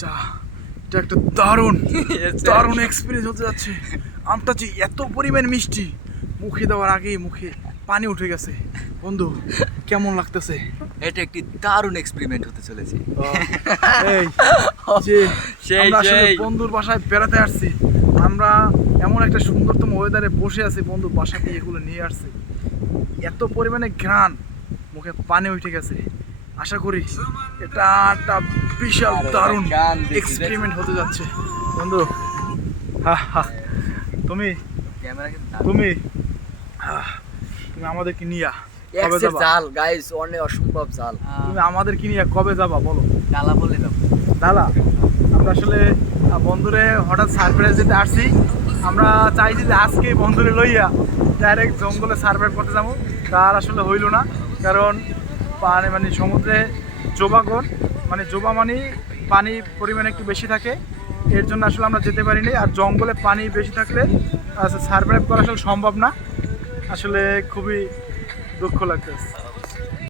এটা এটা একটা দারুণ দারুণ এক্সপিরিয়েন্স হতে যাচ্ছে। আমটা যে এত পরিমাণ মিষ্টি মুখে দেওয়ার আগেই মুখে পানি উঠে গেছে। বন্ধু কেমন লাগতেছে? এটা একটি দারুণ এক্সপেরিমেন্ট হতে চলেছে। এই যে আমরা আসলে বন্ধুর বাসায় বেড়াতে আসছি। আমরা এমন একটা সুন্দরতম ওয়েদারে বসে আছি বন্ধুর বাসাতে এগুলো নিয়ে আসছি। এত পরিমাণে ঘ্রাণ মুখে পানি উঠে গেছে। আশা করি এটা একটা বিশাল দারুণ এক্সপেরিমেন্ট হতে যাচ্ছে। বন্ধু হা হা তুমি ক্যামেরা তুমি তুমি আমাদেরকে নিয়া? কবে যাবা? জাল গাইস অনেক অসম্ভব জাল। তুমি আমাদেরকে নিয়ে? কবে যাবা বলো? ডালা বলে দাও দাদা আমরা আসলে বন্ধুরে হঠাৎ সারপ্রাইজ দিতে আসছি। আমরা চাইছি যে আজকে বন্ধুরে লইয়া ডাইরেক্ট জঙ্গলে সার্ভে করতে যাব। তার আসলে হইল না কারণ পানি মানে সমুদ্রে জোবাগর মানে জোবা মানে পানি পরিমাণ একটু বেশি থাকে। এর জন্য আসলে আমরা যেতে পারিনি। আর জঙ্গলে পানি বেশি থাকলে সার্ভাইভ করা আসলে সম্ভব না। আসলে খুবই দুঃখ লাগতেছে।